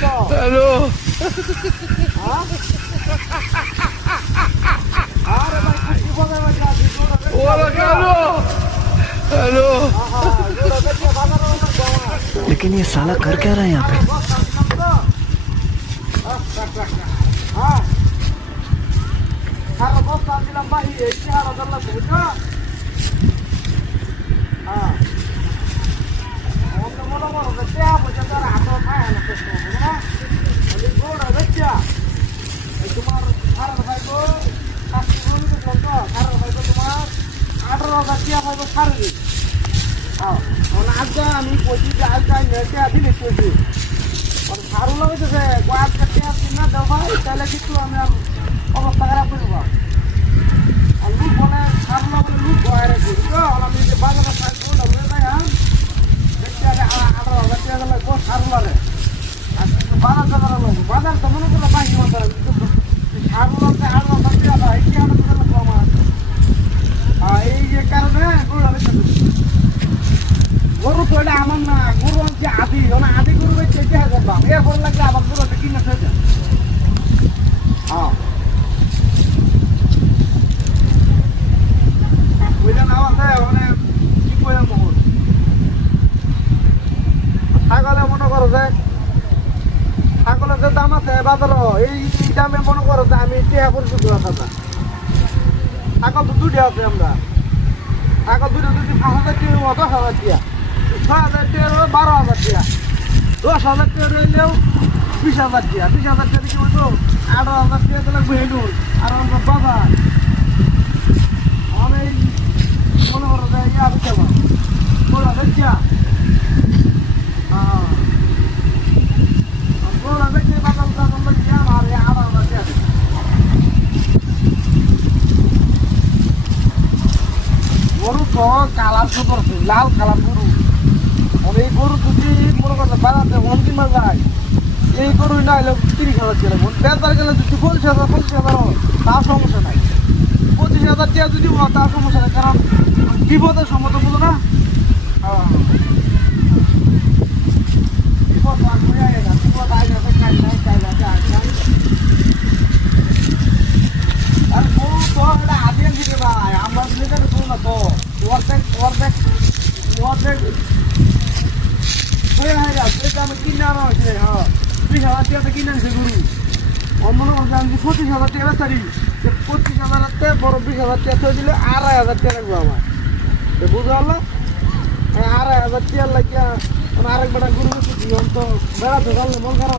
Hello ওরা কেন hello लेकिन ये साला कर क्या रहा है यहाँ पे? আমি কইছি যে আজকে নেটে আদি লিখেছি আর ভালো লাগছে কয়েক কাটে আসছি না দাও ভাই তাহলে কিন্তু আমি অবস্থা খারাপ করব আর লুক বলে ভালো লাগলে লুক বাইরে করি তো আমি যে বাজারে থাকবো না বলে ভাই হ্যাঁ দেখতে আগে আরো লাগতে গেলে কোন ভালো লাগে আর বাজার তো মনে করো বাকি মাত্রা ভালো লাগতে আরো লাগতে আবার এই কি আমাদের কম আছে এই যে কারণে গরু তো এটা আমার না গরু হচ্ছে আদি আদি গরু হচ্ছে এরপর লাগলে আবার গরু হচ্ছে কিনে ফেলছে হ্যাঁ ওইটা নাম আছে মানে কি করে মোহর ছাগলে মনে করো যে ছাগলের যে দাম আছে বাজার এই দামে মনে করো যে আমি টিয়া পরিশোধ করা কথা ছাগল তো দুটো আছে আমরা ছাগল দুটো যদি 5,000 টাকা 10,000 টাকা 6,000 টাকা 12,000 টাকা 10,000 টাকা রইলেও 20,000 টাকা 20,000 টাকা কি বলতো 18,000 টাকা তো লাগবে হেডুর আর আমরা বাবা আমি মনে করো যে ইয়া দিতে পারবো বলা দেখছিয়া হ্যাঁ বলা দেখছি বাজার দাম লাগছে আর 18,000 টাকা গরু তো কালার সুন্দর লাল কালার গরু এই গরু যদি মনে করলে বাজাতে অন্তিম যায় এই গরু না হলে 30,000 টাকা বেচার গেলে যদি 50,000 তার সমস্যা নাই 25,000 টাকা যদি তার সমস্যা নাই কারণ বিপদের সম্মত বলো না বিপদ বিপদ আগে খাই নাই খাই লাগে আর গরু তো এটা আদিয়ান দিতে ভাই আমরা দিতে গরু না তো অর্ধেক আমি কিনে আনা হয়েছে হ্যাঁ 20,000 টাকা কিনে আনছে গরু মনে করছে আমি 25,000 টাকা বেচারি 25,000 টাকা বড় 20,000 টাকা দিলে 2,500 টাকা লাগবে আমার বুঝতে পারলো 2,500 টাকা লাগিয়ে আরেক বেটা গরু তো বেড়াতে পারলে মন খারাপ